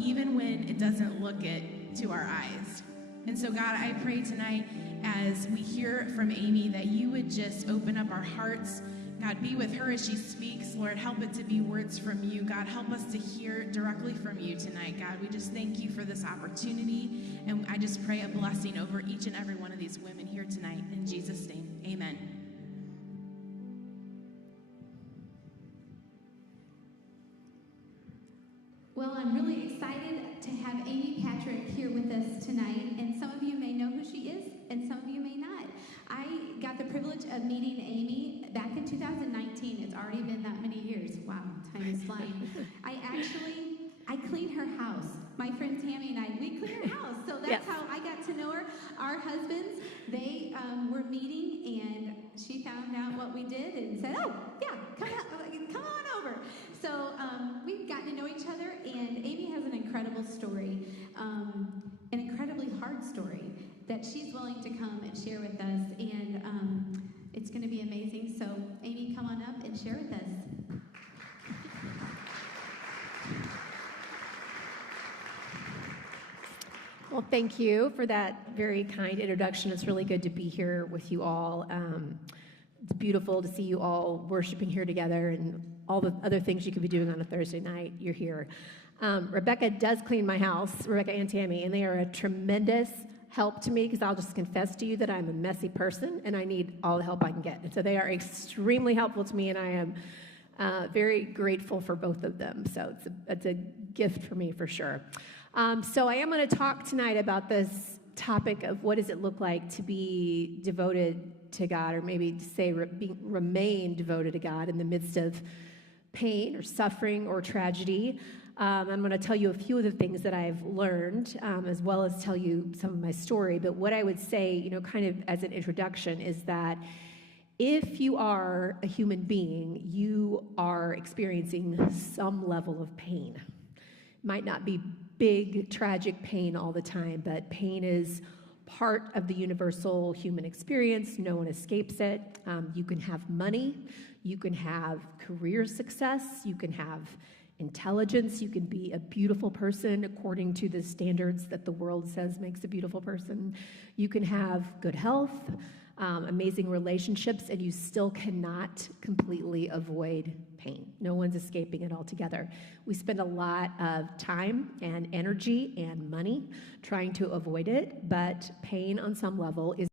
even when it doesn't look it to our eyes. And so, God, I pray tonight as we hear from Amy that you would just open up our hearts. God, be with her as she speaks. Lord, help it to be words from you. God, help us to hear directly from you tonight. God, we just thank you for this opportunity. And I just pray a blessing over each and every one of these women here tonight. In Jesus' name, amen. Well, I'm really excited to have Amy Patrick here with us tonight, and some of you may know who she is, and some of you may not. I got the privilege of meeting Amy back in 2019. It's already been that many years. Wow, time is flying. I cleaned her house. My friend Tammy and I, we cleaned her house, so that's how I got to know her. Our husbands, they were meeting, and she found out what we did and said, oh, yeah, come on over. So we've gotten to know each other, and Amy has an incredible story, an incredibly hard story that she's willing to come and share with us, and it's going to be amazing. So Amy, come on up and share with us. Well, thank you for that very kind introduction. It's really good to be here with you all. It's beautiful to see you all worshiping here together, and all the other things you could be doing on a Thursday night, you're here. Rebecca does clean my house, Rebecca and Tammy, and they are a tremendous help to me, because I'll just confess to you that I'm a messy person and I need all the help I can get. And so they are extremely helpful to me, and I am very grateful for both of them. So it's a gift for me for sure. So I am going to talk tonight about this topic of what does it look like to be devoted to God, or maybe to say remain devoted to God in the midst of pain or suffering or tragedy. I'm going to tell you a few of the things that I've learned, as well as tell you some of my story. But what I would say, kind of as an introduction, is that if you are a human being, you are experiencing some level of pain. It might not be big, tragic pain all the time, but pain is part of the universal human experience. No one escapes it. You can have money. You can have career success. You can have intelligence. You can be a beautiful person according to the standards that the world says makes a beautiful person. You can have good health, amazing relationships, and you still cannot completely avoid pain. No one's escaping it altogether. We spend a lot of time and energy and money trying to avoid it, but pain on some level is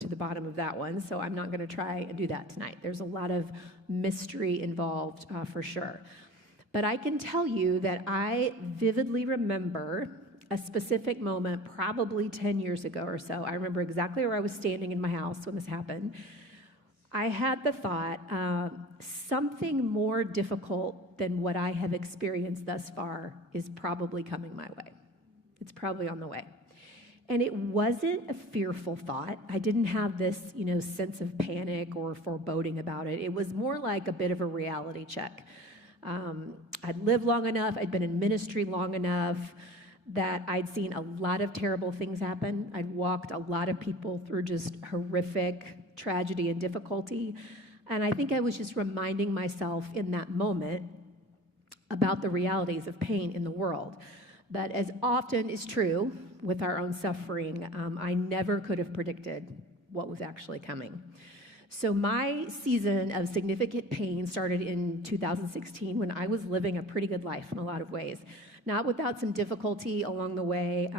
to the bottom of that one, so I'm not going to try and do that tonight. There's a lot of mystery involved for sure. But I can tell you that I vividly remember a specific moment, probably 10 years ago or so. I remember exactly where I was standing in my house when this happened. I had the thought, something more difficult than what I have experienced thus far is probably coming my way. It's probably on the way. And it wasn't a fearful thought. I didn't have this, sense of panic or foreboding about it. It was more like a bit of a reality check. I'd lived long enough, I'd been in ministry long enough that I'd seen a lot of terrible things happen. I'd walked a lot of people through just horrific tragedy and difficulty. And I think I was just reminding myself in that moment about the realities of pain in the world. But as often is true with our own suffering, I never could have predicted what was actually coming. So my season of significant pain started in 2016 when I was living a pretty good life in a lot of ways. Not without some difficulty along the way,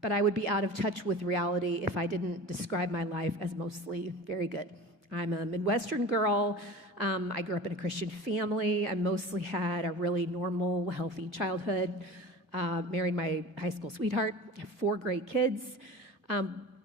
but I would be out of touch with reality if I didn't describe my life as mostly very good. I'm a Midwestern girl. I grew up in a Christian family. I mostly had a really normal, healthy childhood. Married my high school sweetheart. I have 4 great kids.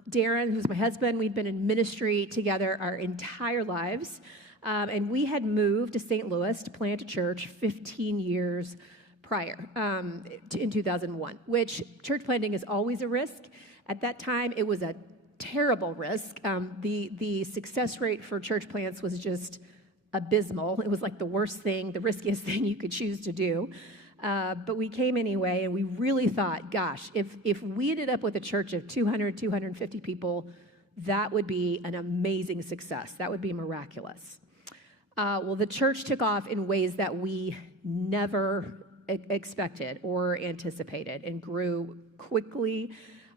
Darren, who's my husband, we'd been in ministry together our entire lives. And we had moved to St. Louis to plant a church 15 years prior, in 2001, which church planting is always a risk. At that time, it was a terrible risk. The success rate for church plants was just abysmal. It was like the worst thing, the riskiest thing you could choose to do. But we came anyway, and we really thought, gosh, if we ended up with a church of 200, 250 people, that would be an amazing success. That would be miraculous. Well, the church took off in ways that we never expected or anticipated, and grew quickly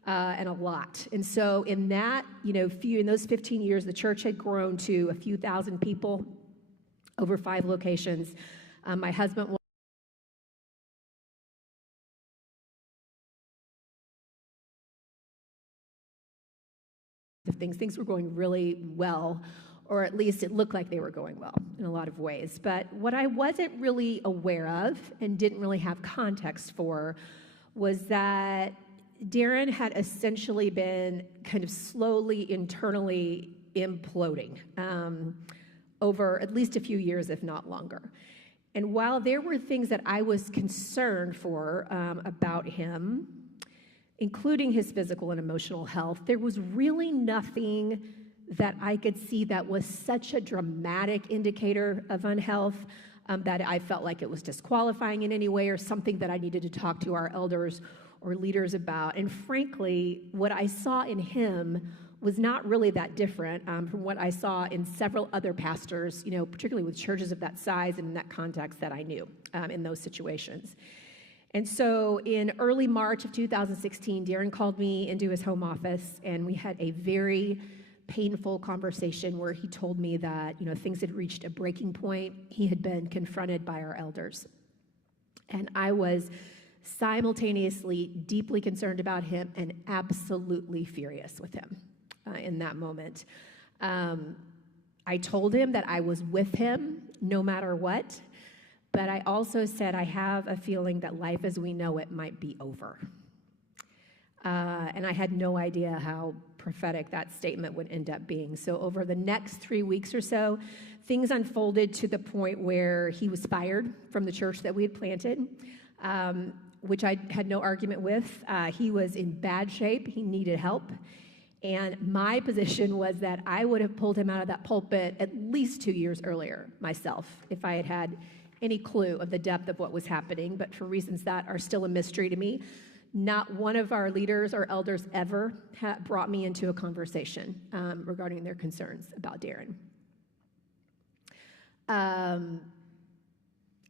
and a lot. And so in that, in those 15 years, the church had grown to a few thousand people, over 5 locations. My husband things were going really well, or at least it looked like they were going well in a lot of ways. But what I wasn't really aware of and didn't really have context for was that Darren had essentially been kind of slowly internally imploding over at least a few years, if not longer. And while there were things that I was concerned for about him, including his physical and emotional health, there was really nothing that I could see that was such a dramatic indicator of unhealth that I felt like it was disqualifying in any way, or something that I needed to talk to our elders or leaders about. And frankly, what I saw in him was not really that different from what I saw in several other pastors, particularly with churches of that size and in that context that I knew in those situations. And so in early March of 2016, Darren called me into his home office, and we had a very painful conversation where he told me that, things had reached a breaking point. He had been confronted by our elders. And I was simultaneously deeply concerned about him and absolutely furious with him in that moment. I told him that I was with him no matter what, but I also said, I have a feeling that life as we know it might be over. And I had no idea how prophetic that statement would end up being. So over the next 3 weeks or so, things unfolded to the point where he was fired from the church that we had planted, which I had no argument with. He was in bad shape. He needed help. And my position was that I would have pulled him out of that pulpit at least 2 years earlier myself, if I had had any clue of the depth of what was happening. But for reasons that are still a mystery to me, not one of our leaders or elders ever brought me into a conversation regarding their concerns about Darren.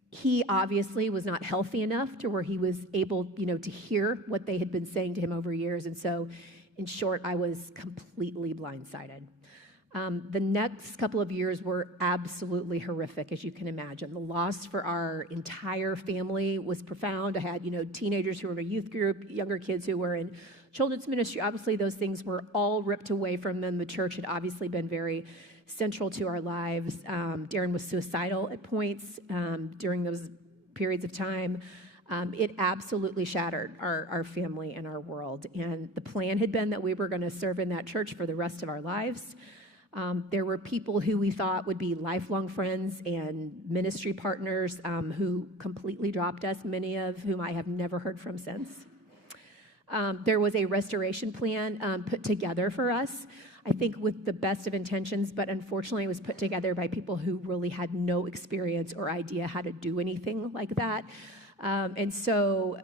He obviously was not healthy enough to where he was able, to hear what they had been saying to him over years. And so, in short, I was completely blindsided. The next couple of years were absolutely horrific, as you can imagine. The loss for our entire family was profound. I had, teenagers who were in a youth group, younger kids who were in children's ministry. Obviously, those things were all ripped away from them. The church had obviously been very central to our lives. Darren was suicidal at points during those periods of time. It absolutely shattered our family and our world. And the plan had been that we were going to serve in that church for the rest of our lives. There were people who we thought would be lifelong friends and ministry partners who completely dropped us, many of whom I have never heard from since. There was a restoration plan put together for us, I think with the best of intentions, but unfortunately it was put together by people who really had no experience or idea how to do anything like that. And so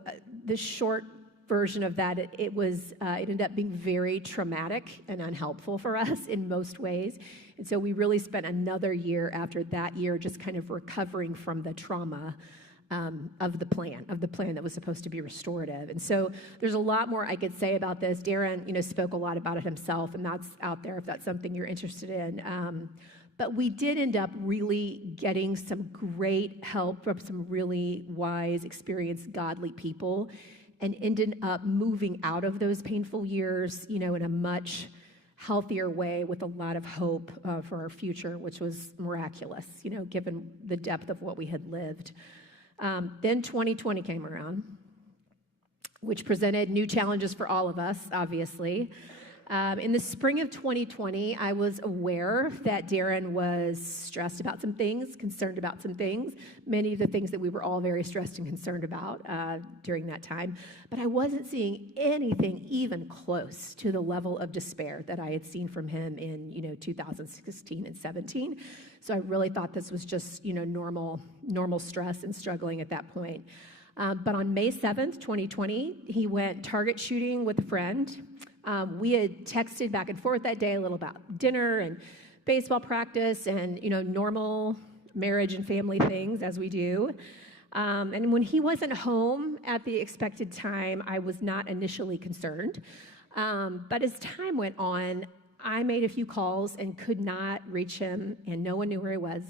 the short version of that, it ended up being very traumatic and unhelpful for us in most ways. And so we really spent another year after that year just kind of recovering from the trauma of the plan that was supposed to be restorative. And so there's a lot more I could say about this. Darren, spoke a lot about it himself, and that's out there if that's something you're interested in. But we did end up really getting some great help from some really wise, experienced, godly people, and ended up moving out of those painful years, in a much healthier way with a lot of hope for our future, which was miraculous, given the depth of what we had lived. Then 2020 came around, which presented new challenges for all of us, obviously. In the spring of 2020, I was aware that Darren was stressed about some things, concerned about some things, many of the things that we were all very stressed and concerned about during that time. But I wasn't seeing anything even close to the level of despair that I had seen from him in 2016 and 17. So I really thought this was just normal stress and struggling at that point. But on May 7th, 2020, he went target shooting with a friend We had texted back and forth that day a little about dinner and baseball practice and, normal marriage and family things as we do. And when he wasn't home at the expected time, I was not initially concerned. But as time went on, I made a few calls and could not reach him, and no one knew where he was.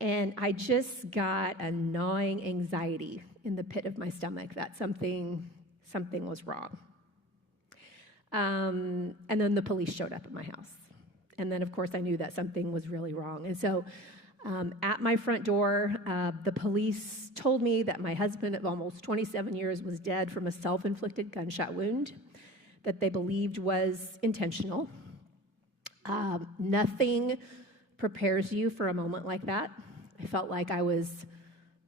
And I just got a gnawing anxiety in the pit of my stomach that something was wrong. And then the police showed up at my house. And then, of course, I knew that something was really wrong. And so at my front door, the police told me that my husband of almost 27 years was dead from a self-inflicted gunshot wound that they believed was intentional. Nothing prepares you for a moment like that. I felt like I was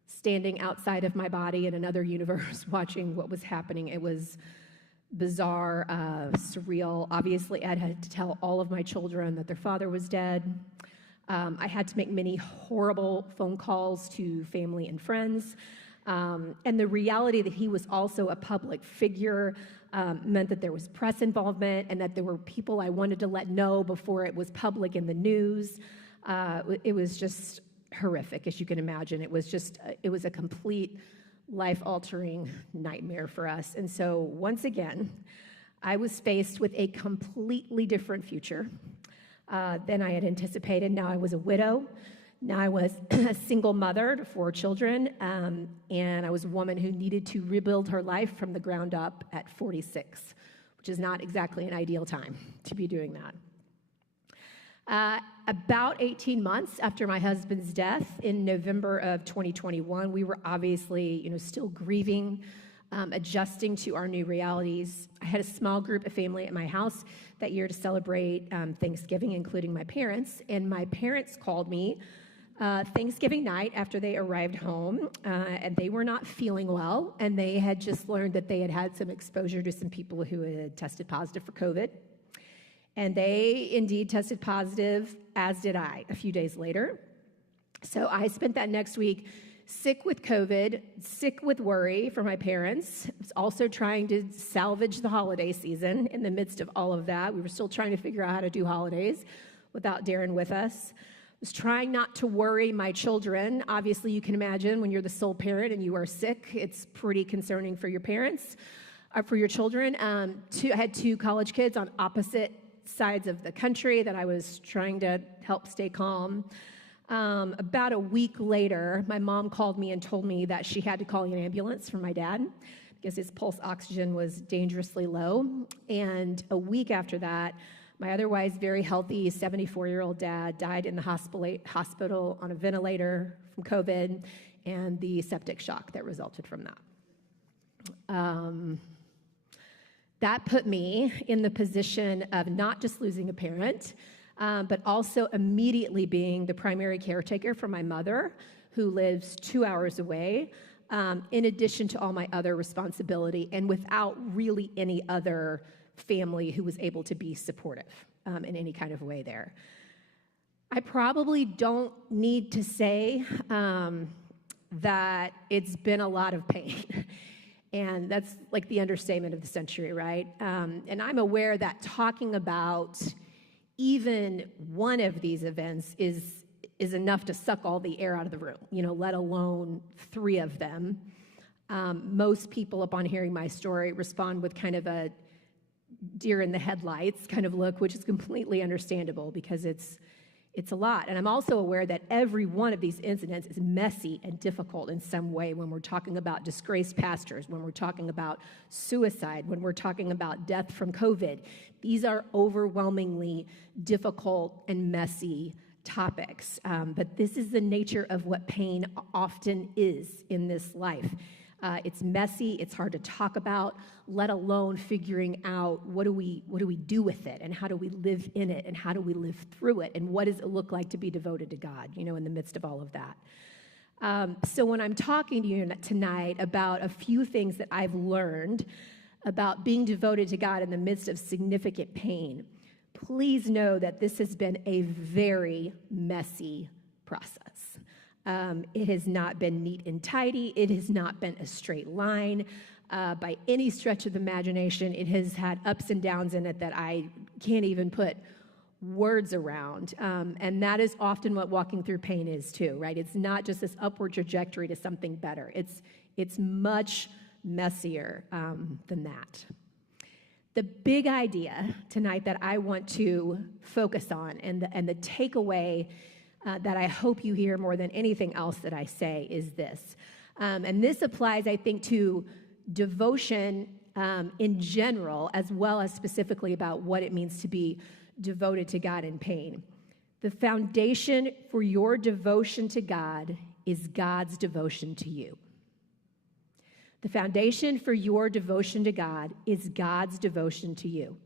standing outside of my body in another universe watching what was happening. It was bizarre, surreal. Obviously, Ed had to tell all of my children that their father was dead. I had to make many horrible phone calls to family and friends. And the reality that he was also a public figure meant that there was press involvement and that there were people I wanted to let know before it was public in the news. It was just horrific, as you can imagine. It was a complete life-altering nightmare for us. And so once again, I was faced with a completely different future than I had anticipated. Now I was a widow. Now I was a single mother to 4 children, and I was a woman who needed to rebuild her life from the ground up at 46, which is not exactly an ideal time to be doing that. About 18 months after my husband's death in November of 2021, we were obviously, still grieving, adjusting to our new realities. I had a small group of family at my house that year to celebrate Thanksgiving, including my parents. And my parents called me Thanksgiving night after they arrived home, and they were not feeling well, and they had just learned that they had had some exposure to some people who had tested positive for COVID. And they indeed tested positive, as did I, a few days later. So I spent that next week sick with COVID, sick with worry for my parents. I was also trying to salvage the holiday season in the midst of all of that. We were still trying to figure out how to do holidays without Darren with us. I was trying not to worry my children. Obviously, you can imagine when you're the sole parent and you are sick, it's pretty concerning for your parents, or for your children. I had 2 college kids on opposite sides of the country that I was trying to help stay calm. About a week later, my mom called me and told me that she had to call an ambulance for my dad because his pulse oxygen was dangerously low. And a week after that, my otherwise very healthy 74-year-old dad died in the hospital on a ventilator from COVID and the septic shock that resulted from that. That put me in the position of not just losing a parent, but also immediately being the primary caretaker for my mother, who lives 2 hours away, in addition to all my other responsibility, and without really any other family who was able to be supportive in any kind of way there. I probably don't need to say that it's been a lot of pain. And that's like the understatement of the century, right? And I'm aware that talking about even one of these events is enough to suck all the air out of the room, let alone 3 of them. Most people, upon hearing my story, respond with kind of a deer in the headlights kind of look, which is completely understandable because it's a lot. And I'm also aware that every one of these incidents is messy and difficult in some way when we're talking about disgraced pastors, when we're talking about suicide, when we're talking about death from COVID. These are overwhelmingly difficult and messy topics. But this is the nature of what pain often is in this life. It's messy, it's hard to talk about, let alone figuring out what do we do with it, and how do we live in it, and how do we live through it, and what does it look like to be devoted to God, in the midst of all of that. So when I'm talking to you tonight about a few things that I've learned about being devoted to God in the midst of significant pain, please know that this has been a very messy process. It has not been neat and tidy. It has not been a straight line. by any stretch of the imagination. It has had ups and downs in it that I can't even put words around. And that is often what walking through pain is too, right? It's not just this upward trajectory to something better. It's much messier than that. The big idea tonight that I want to focus on and the takeaway that I hope you hear more than anything else that I say is this. And this applies, I think, to devotion in general, as well as specifically about what it means to be devoted to God in pain. The foundation for your devotion to God is God's devotion to you. The foundation for your devotion to God is God's devotion to you.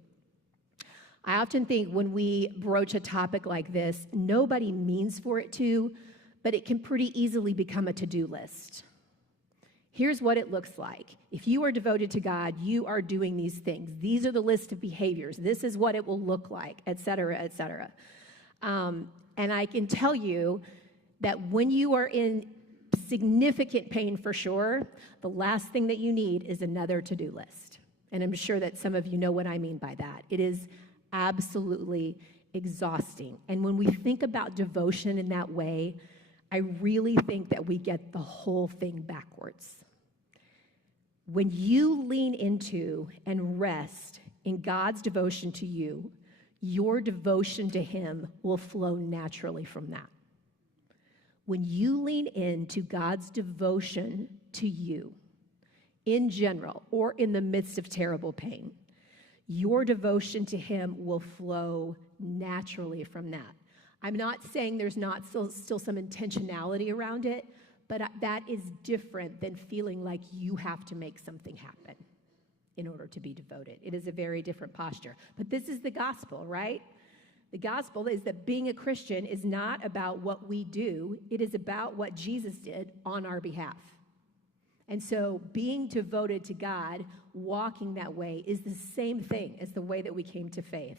I often think when we broach a topic like this, nobody means for it to, but it can pretty easily become a to-do list. Here's what it looks like. If you are devoted to God, you are doing these things. These are the list of behaviors. This is what it will look like, et cetera, et cetera. And I can tell you that when you are in significant pain for sure, the last thing that you need is another to-do list. And I'm sure that some of you know what I mean by that. It is absolutely exhausting. And when we think about devotion in that way, I really think that we get the whole thing backwards. When you lean into and rest in God's devotion to you, your devotion to Him will flow naturally from that. When you lean into God's devotion to you, in general, or in the midst of terrible pain, your devotion to Him will flow naturally from that. I'm not saying there's not still some intentionality around it, but that is different than feeling like you have to make something happen in order to be devoted. It is a very different posture. But this is the gospel, right? The gospel is that being a Christian is not about what we do. It is about what Jesus did on our behalf. And so being devoted to God, walking that way, is the same thing as the way that we came to faith.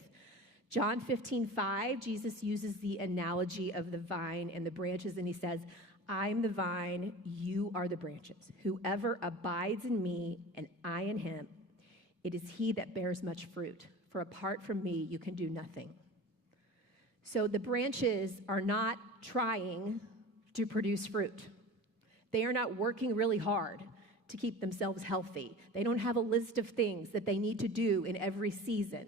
John 15:5, Jesus uses the analogy of the vine and the branches, and he says, I'm the vine, you are the branches. Whoever abides in me and I in him, it is he that bears much fruit. For apart from me, you can do nothing. So the branches are not trying to produce fruit. They are not working really hard to keep themselves healthy. They don't have a list of things that they need to do in every season.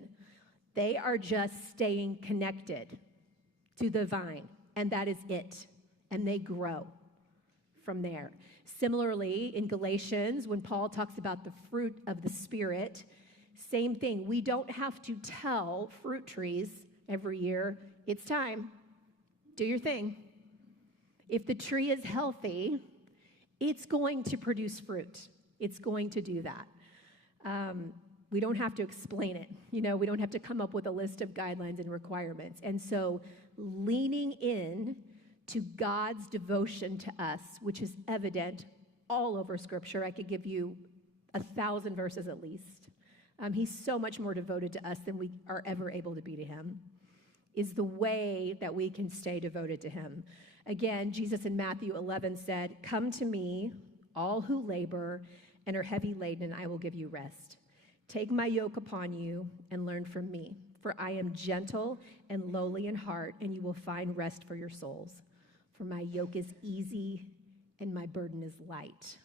They are just staying connected to the vine, and that is it. And they grow from there. Similarly, in Galatians, when Paul talks about the fruit of the Spirit, same thing. We don't have to tell fruit trees every year, it's time, do your thing. If the tree is healthy, it's going to produce fruit. It's going to do that. We don't have to explain it. We don't have to come up with a list of guidelines and requirements. And so leaning in to God's devotion to us, which is evident all over Scripture. I could give you 1,000 verses at least. He's so much more devoted to us than we are ever able to be to him, is the way that we can stay devoted to him. Again, Jesus in Matthew 11 said, come to me, all who labor and are heavy laden, and I will give you rest. Take my yoke upon you and learn from me, for I am gentle and lowly in heart, and you will find rest for your souls. For my yoke is easy and my burden is light.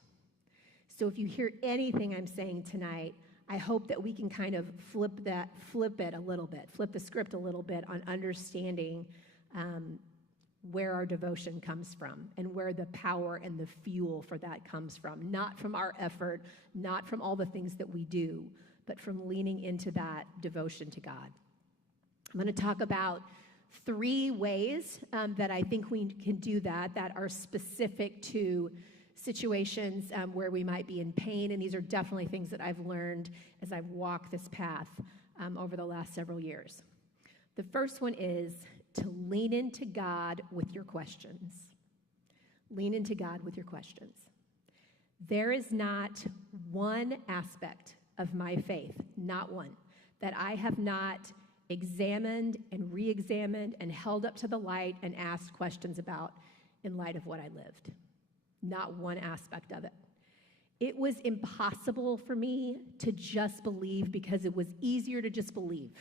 So if you hear anything I'm saying tonight, I hope that we can kind of flip it a little bit, flip the script a little bit on understanding where our devotion comes from and where the power and the fuel for that comes from. Not from our effort, not from all the things that we do, but from leaning into that devotion to God. I'm going to talk about 3 ways that I think we can do that are specific to situations where we might be in pain, and these are definitely things that I've learned as I've walked this path over the last several years. The first one is to lean into God with your questions. Lean into God with your questions. There is not one aspect of my faith, not one, that I have not examined and re-examined and held up to the light and asked questions about in light of what I lived. Not one aspect of it. It was impossible for me to just believe because it was easier to just believe,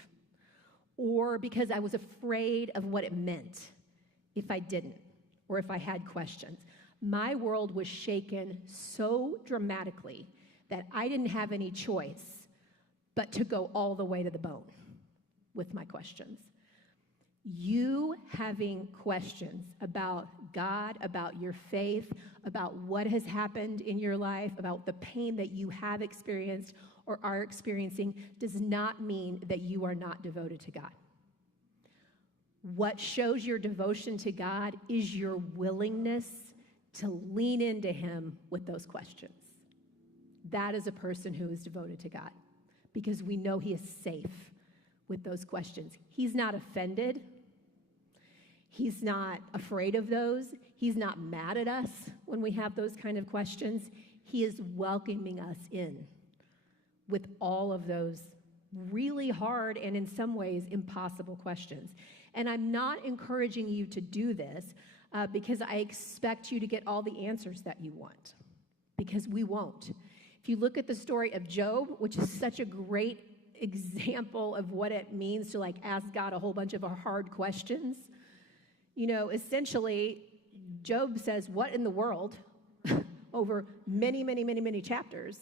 or because I was afraid of what it meant if I didn't, or if I had questions. My world was shaken so dramatically that I didn't have any choice but to go all the way to the bone with my questions. You having questions about God, about your faith, about what has happened in your life, about the pain that you have experienced or are experiencing, does not mean that you are not devoted to God. What shows your devotion to God is your willingness to lean into Him with those questions. That is a person who is devoted to God, because we know He is safe with those questions. He's not offended. He's not afraid of those. He's not mad at us when we have those kind of questions. He is welcoming us in with all of those really hard and in some ways impossible questions. And I'm not encouraging you to do this because I expect you to get all the answers that you want, because we won't. If you look at the story of Job, which is such a great example of what it means to ask God a whole bunch of hard questions, essentially Job says, what in the world, over many, many, many, many chapters.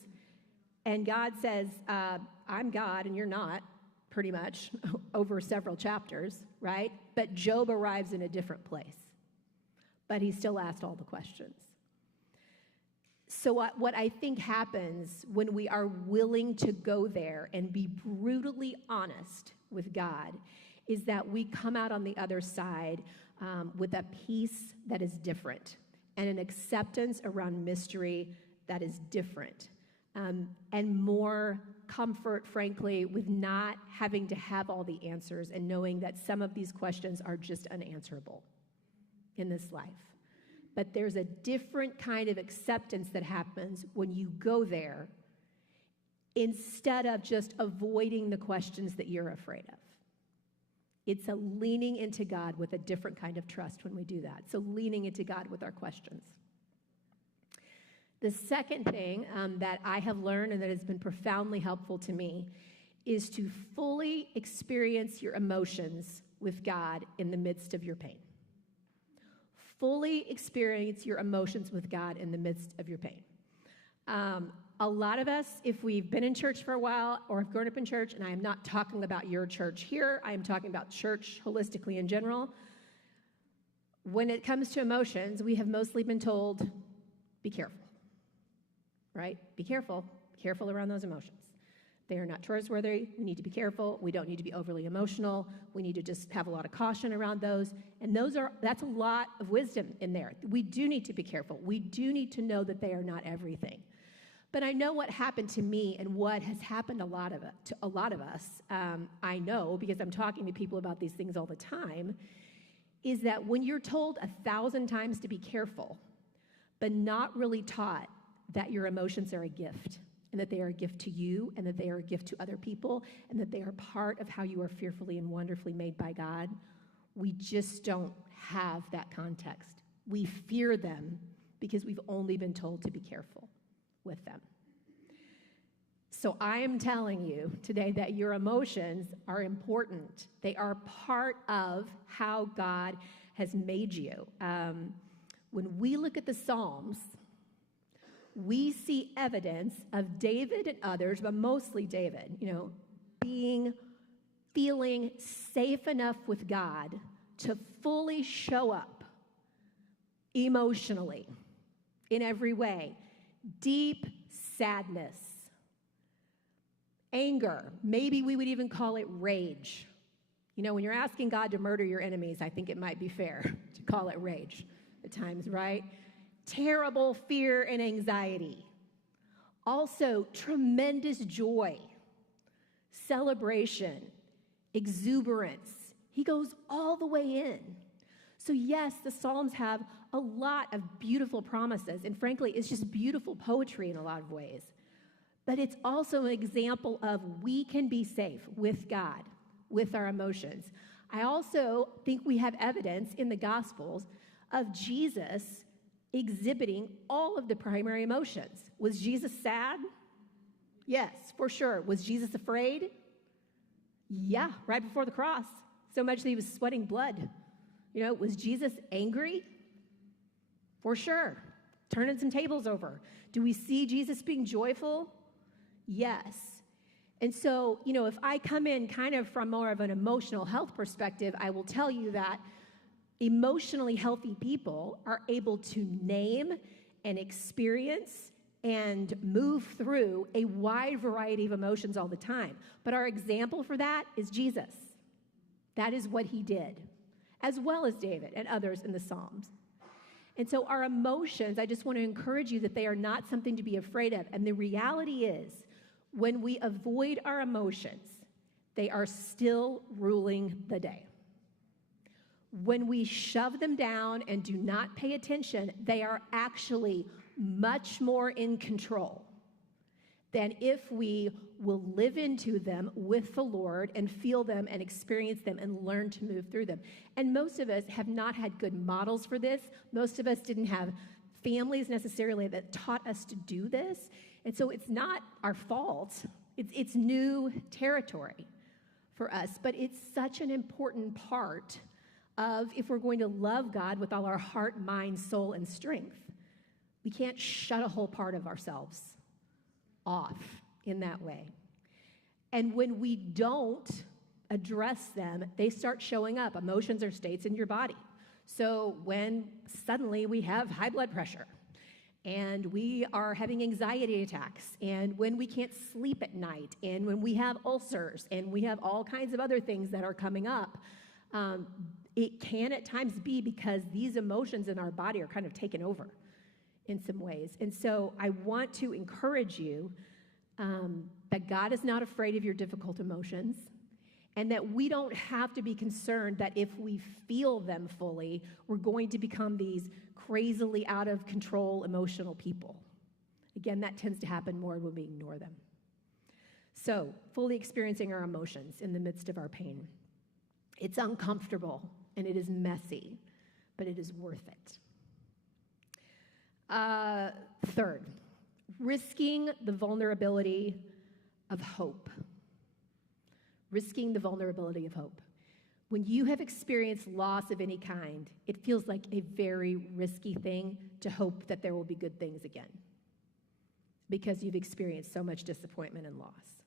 And God says, I'm God and you're not, pretty much, over several chapters, right? But Job arrives in a different place. But he still asked all the questions. So what I think happens when we are willing to go there and be brutally honest with God is that we come out on the other side with a peace that is different and an acceptance around mystery that is different, and more comfort, frankly, with not having to have all the answers and knowing that some of these questions are just unanswerable in this life. But there's a different kind of acceptance that happens when you go there instead of just avoiding the questions that you're afraid of. It's a leaning into God with a different kind of trust when we do that. So leaning into God with our questions. The second thing that I have learned and that has been profoundly helpful to me is to fully experience your emotions with God in the midst of your pain. Fully experience your emotions with God in the midst of your pain. A lot of us, if we've been in church for a while or have grown up in church, and I am not talking about your church here, I am talking about church holistically in general, when it comes to emotions, we have mostly been told, be careful, right? Be careful around those emotions. They are not trustworthy. We need to be careful. We don't need to be overly emotional. We need to just have a lot of caution around those. And that's a lot of wisdom in there. We do need to be careful. We do need to know that they are not everything. But I know what happened to me and what has happened to a lot of us, I know because I'm talking to people about these things all the time, is that when you're told 1,000 times to be careful, but not really taught that your emotions are a gift, and that they are a gift to you, and that they are a gift to other people, and that they are part of how you are fearfully and wonderfully made by God, we just don't have that context. We fear them because we've only been told to be careful with them. So I am telling you today that your emotions are important. They are part of how God has made you. When we look at the Psalms, we see evidence of David and others, but mostly David, feeling safe enough with God to fully show up emotionally in every way. Deep sadness, anger, maybe we would even call it rage. When you're asking God to murder your enemies, I think it might be fair to call it rage at times, right? Terrible fear and anxiety. Also, tremendous joy, celebration, exuberance. He goes all the way in. So yes, the Psalms have a lot of beautiful promises, and frankly, it's just beautiful poetry in a lot of ways. But it's also an example of we can be safe with God, with our emotions. I also think we have evidence in the Gospels of Jesus exhibiting all of the primary emotions. Was Jesus sad? Yes, for sure. Was Jesus afraid? Yeah, right before the cross. So much that he was sweating blood. Was Jesus angry? For sure. Turning some tables over. Do we see Jesus being joyful? Yes. And so, if I come in kind of from more of an emotional health perspective, I will tell you that emotionally healthy people are able to name and experience and move through a wide variety of emotions all the time. But our example for that is Jesus. That is what he did, as well as David and others in the Psalms. And so our emotions, I just want to encourage you that they are not something to be afraid of. And the reality is, when we avoid our emotions, they are still ruling the day. When we shove them down and do not pay attention, they are actually much more in control than if we will live into them with the Lord and feel them and experience them and learn to move through them. And most of us have not had good models for this. Most of us didn't have families necessarily that taught us to do this. And so it's not our fault. It's new territory for us. But it's such an important part of if we're going to love God with all our heart, mind, soul, and strength. We can't shut a whole part of ourselves off in that way. And when we don't address them, they start showing up. Emotions are states in your body. So when suddenly we have high blood pressure, and we are having anxiety attacks, and when we can't sleep at night, and when we have ulcers, and we have all kinds of other things that are coming up, it can at times be because these emotions in our body are kind of taken over in some ways. And so I want to encourage you that God is not afraid of your difficult emotions, and that we don't have to be concerned that if we feel them fully, we're going to become these crazily out of control emotional people. Again, that tends to happen more when we ignore them. So, fully experiencing our emotions in the midst of our pain. It's uncomfortable and it is messy, but it is worth it. Third, risking the vulnerability of hope. Risking the vulnerability of hope. When you have experienced loss of any kind, it feels like a very risky thing to hope that there will be good things again, because you've experienced so much disappointment and loss.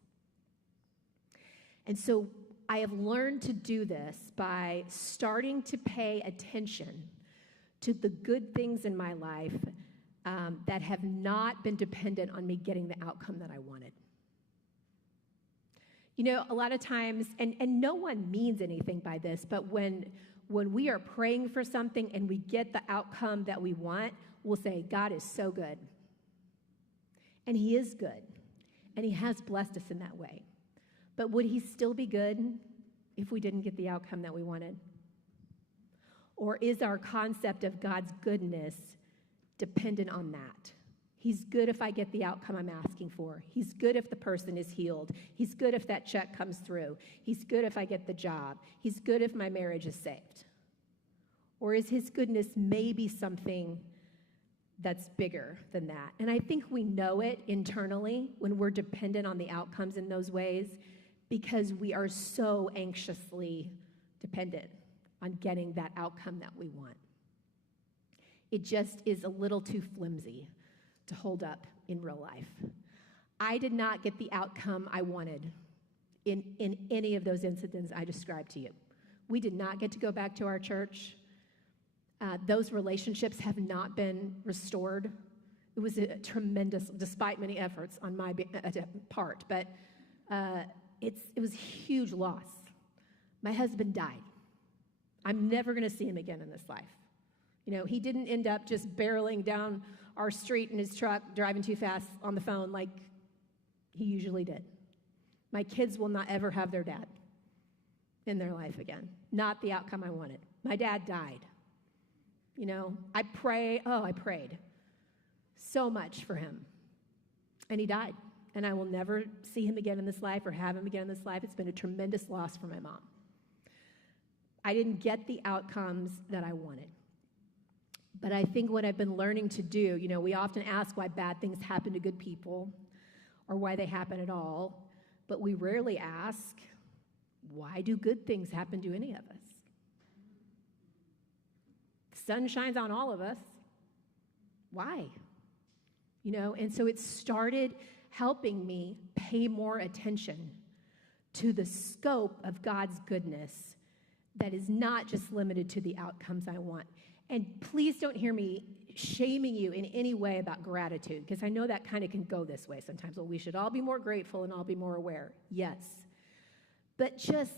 And so I have learned to do this by starting to pay attention to the good things in my life that have not been dependent on me getting the outcome that I wanted. A lot of times, and no one means anything by this, but when we are praying for something and we get the outcome that we want, we'll say, God is so good. And he is good. And he has blessed us in that way. But would he still be good if we didn't get the outcome that we wanted? Or is our concept of God's goodness dependent on that? He's good if I get the outcome I'm asking for. He's good if the person is healed. He's good if that check comes through. He's good if I get the job. He's good if my marriage is saved. Or is his goodness maybe something that's bigger than that? And I think we know it internally when we're dependent on the outcomes in those ways, because we are so anxiously dependent on getting that outcome that we want. It just is a little too flimsy to hold up in real life. I did not get the outcome I wanted in any of those incidents I described to you. We did not get to go back to our church. Those relationships have not been restored. It was a tremendous, despite many efforts on my part, but it was a huge loss. My husband died. I'm never going to see him again in this life. He didn't end up just barreling down our street in his truck, driving too fast on the phone like he usually did. My kids will not ever have their dad in their life again. Not the outcome I wanted. My dad died. I prayed so much for him. And he died. And I will never see him again in this life or have him again in this life. It's been a tremendous loss for my mom. I didn't get the outcomes that I wanted. But I think what I've been learning to do, we often ask why bad things happen to good people or why they happen at all, but we rarely ask, why do good things happen to any of us? The sun shines on all of us. Why? And so it started helping me pay more attention to the scope of God's goodness that is not just limited to the outcomes I want. And please don't hear me shaming you in any way about gratitude, because I know that kind of can go this way sometimes. Well, we should all be more grateful and all be more aware. Yes. But just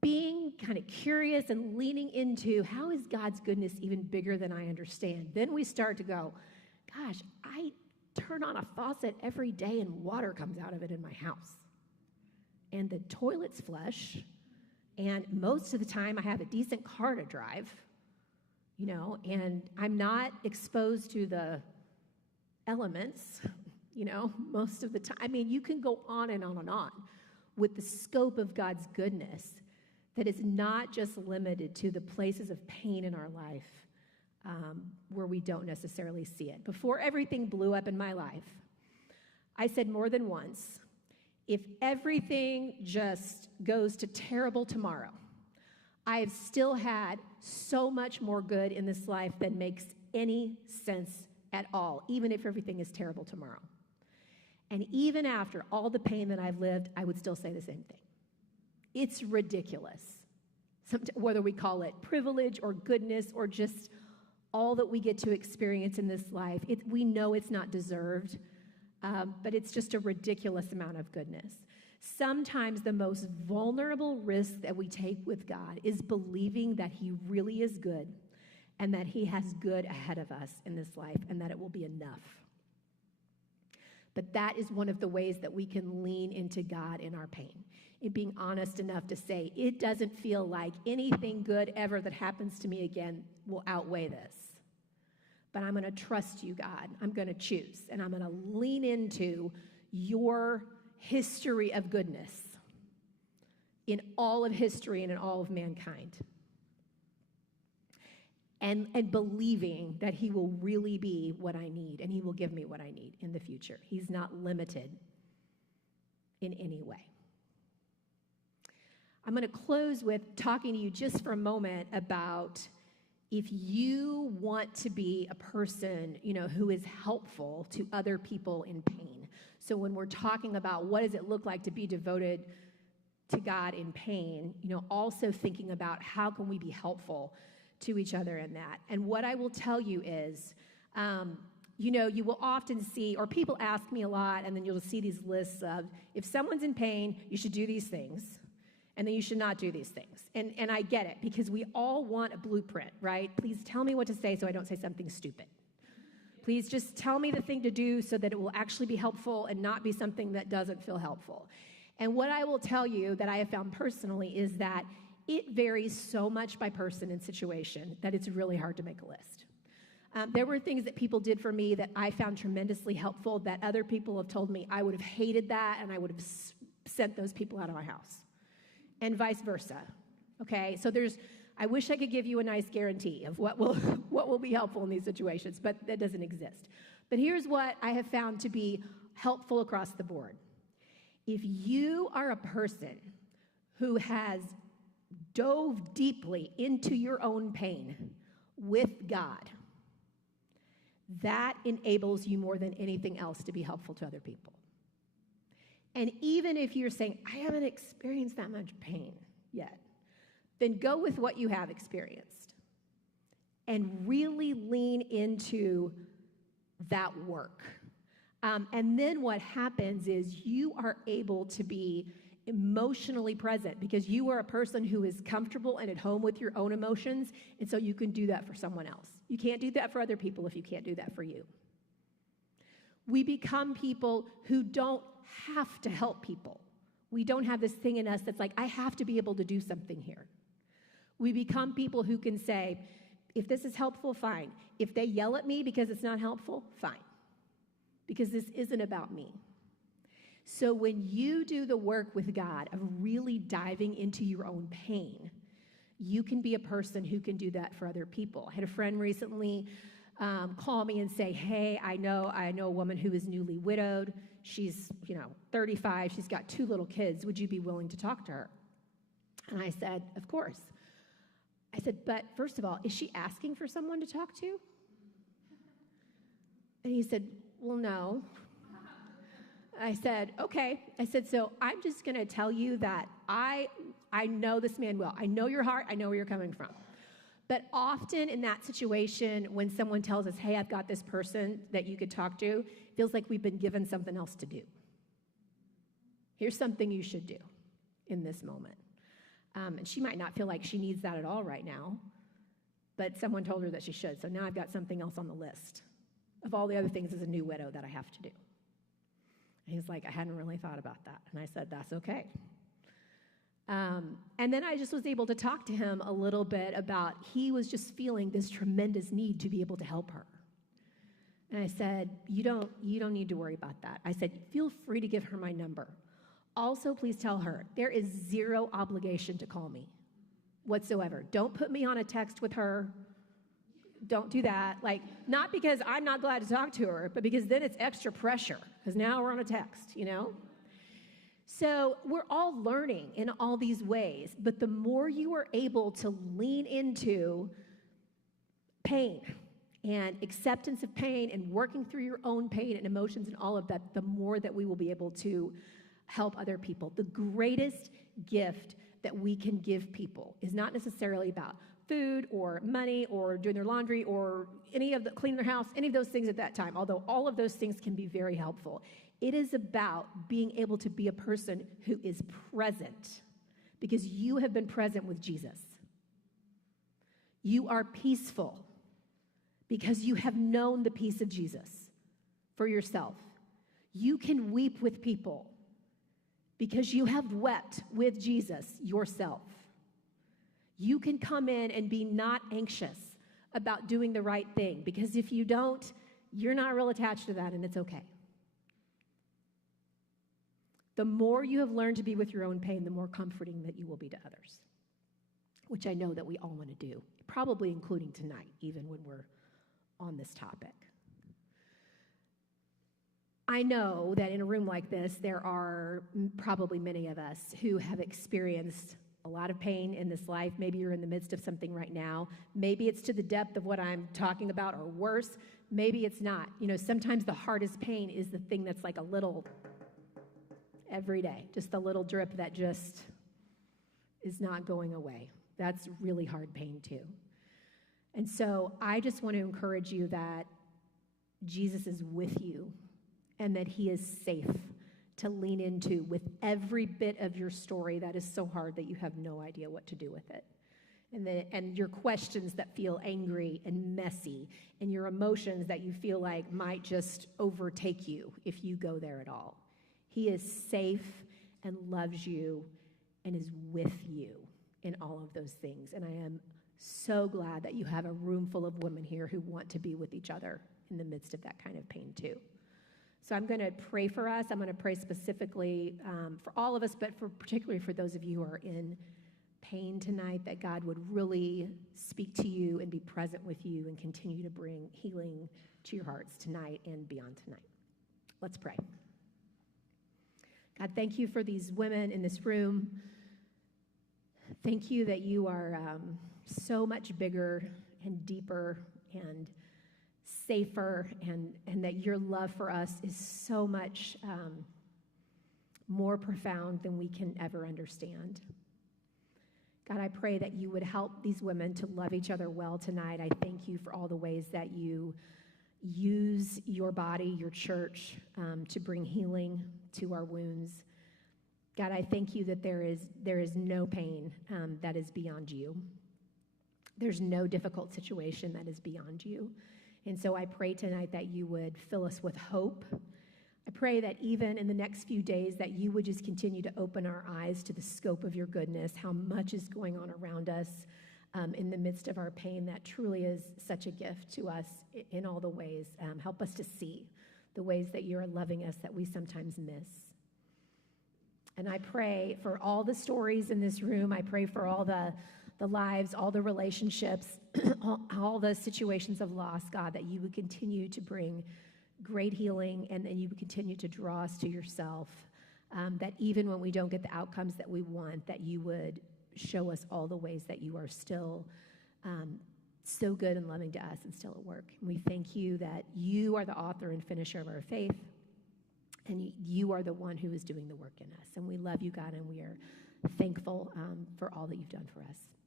being kind of curious and leaning into, how is God's goodness even bigger than I understand? Then we start to go, gosh, I turn on a faucet every day and water comes out of it in my house. And the toilet's flush, and most of the time I have a decent car to drive, and I'm not exposed to the elements, most of the time. I mean, you can go on and on and on with the scope of God's goodness that is not just limited to the places of pain in our life where we don't necessarily see it. Before everything blew up in my life, I said more than once, if everything just goes to terrible tomorrow, I have still had so much more good in this life than makes any sense at all, even if everything is terrible tomorrow. And even after all the pain that I've lived, I would still say the same thing. It's ridiculous, whether we call it privilege or goodness or just all that we get to experience in this life. We know it's not deserved, but it's just a ridiculous amount of goodness. Sometimes the most vulnerable risk that we take with God is believing that he really is good and that he has good ahead of us in this life and that it will be enough. But that is one of the ways that we can lean into God in our pain, in being honest enough to say, it doesn't feel like anything good ever that happens to me again will outweigh this. But I'm going to trust you, God. I'm going to choose, and I'm going to lean into your history of goodness in all of history and in all of mankind. And believing that he will really be what I need and he will give me what I need in the future. He's not limited in any way. I'm going to close with talking to you just for a moment about if you want to be a person, who is helpful to other people in pain. So when we're talking about what does it look like to be devoted to God in pain, also thinking about how can we be helpful to each other in that. And what I will tell you is, you will often see, or people ask me a lot, and then you'll see these lists of, if someone's in pain, you should do these things, and then you should not do these things. And I get it, because we all want a blueprint, right? Please tell me what to say so I don't say something stupid. Please just tell me the thing to do so that it will actually be helpful and not be something that doesn't feel helpful. And what I will tell you that I have found personally is that it varies so much by person and situation that it's really hard to make a list. There were things that people did for me that I found tremendously helpful that other people have told me I would have hated that and I would have sent those people out of my house. And vice versa, okay? So I wish I could give you a nice guarantee of what will be helpful in these situations, but that doesn't exist. But here's what I have found to be helpful across the board. If you are a person who has dove deeply into your own pain with God, that enables you more than anything else to be helpful to other people. And even if you're saying, I haven't experienced that much pain yet, then go with what you have experienced and really lean into that work. And then what happens is you are able to be emotionally present because you are a person who is comfortable and at home with your own emotions, and so you can do that for someone else. You can't do that for other people if you can't do that for you. We become people who don't have to help people. We don't have this thing in us that's like, I have to be able to do something here. We become people who can say, if this is helpful, fine. If they yell at me because it's not helpful, fine. Because this isn't about me. So when you do the work with God of really diving into your own pain, you can be a person who can do that for other people. I had a friend recently call me and say, hey, I know a woman who is newly widowed. She's, 35. She's got 2 little kids. Would you be willing to talk to her? And I said, of course. I said, but first of all, is she asking for someone to talk to? And he said, well, no. I said, okay. I said, so I'm just going to tell you that I know this man well. I know your heart. I know where you're coming from. But often in that situation, when someone tells us, hey, I've got this person that you could talk to, it feels like we've been given something else to do. Here's something you should do in this moment. And she might not feel like she needs that at all right now, but someone told her that she should. So now I've got something else on the list of all the other things as a new widow that I have to do. And he's like, I hadn't really thought about that. And I said, that's okay. And then I just was able to talk to him a little bit about, he was just feeling this tremendous need to be able to help her. And I said, you don't need to worry about that. I said, feel free to give her my number. Also, please tell her, there is 0 obligation to call me whatsoever. Don't put me on a text with her. Don't do that. Not because I'm not glad to talk to her, but because then it's extra pressure, because now we're on a text, So we're all learning in all these ways, but the more you are able to lean into pain and acceptance of pain and working through your own pain and emotions and all of that, the more that we will be able to help other people. The greatest gift that we can give people is not necessarily about food or money or doing their laundry or cleaning their house, any of those things at that time, although all of those things can be very helpful. It is about being able to be a person who is present because you have been present with Jesus. You are peaceful because you have known the peace of Jesus for yourself. You can weep with people because you have wept with Jesus yourself. You can come in and be not anxious about doing the right thing because if you don't, you're not real attached to that and it's okay. The more you have learned to be with your own pain, the more comforting that you will be to others, which I know that we all want to do, probably including tonight, even when we're on this topic. I know that in a room like this, there are probably many of us who have experienced a lot of pain in this life. Maybe you're in the midst of something right now. Maybe it's to the depth of what I'm talking about or worse. Maybe it's not. Sometimes the hardest pain is the thing that's like a little every day, just a little drip that just is not going away. That's really hard pain too. And so I just want to encourage you that Jesus is with you and that he is safe to lean into with every bit of your story that is so hard that you have no idea what to do with it. And your questions that feel angry and messy and your emotions that you feel like might just overtake you if you go there at all. He is safe and loves you and is with you in all of those things. And I am so glad that you have a room full of women here who want to be with each other in the midst of that kind of pain too. So I'm going to pray for us. I'm going to pray specifically for all of us, but particularly for those of you who are in pain tonight, that God would really speak to you and be present with you and continue to bring healing to your hearts tonight and beyond tonight. Let's pray. God, thank you for these women in this room. Thank you that you are so much bigger and deeper and safer, and that your love for us is so much more profound than we can ever understand. God, I pray that you would help these women to love each other well tonight. I thank you for all the ways that you use your body, your church, to bring healing to our wounds. God, I thank you that there is no pain that is beyond you. There's no difficult situation that is beyond you. And so I pray tonight that you would fill us with hope. I pray that even in the next few days that you would just continue to open our eyes to the scope of your goodness, how much is going on around us in the midst of our pain that truly is such a gift to us in all the ways. Help us to see the ways that you're loving us that we sometimes miss. And I pray for all the stories in this room. I pray for all the the lives, all the relationships, all the situations of loss, God, that you would continue to bring great healing, and you would continue to draw us to yourself, that even when we don't get the outcomes that we want, that you would show us all the ways that you are still so good and loving to us and still at work. And we thank you that you are the author and finisher of our faith, and you are the one who is doing the work in us. And we love you, God, and we are thankful for all that you've done for us.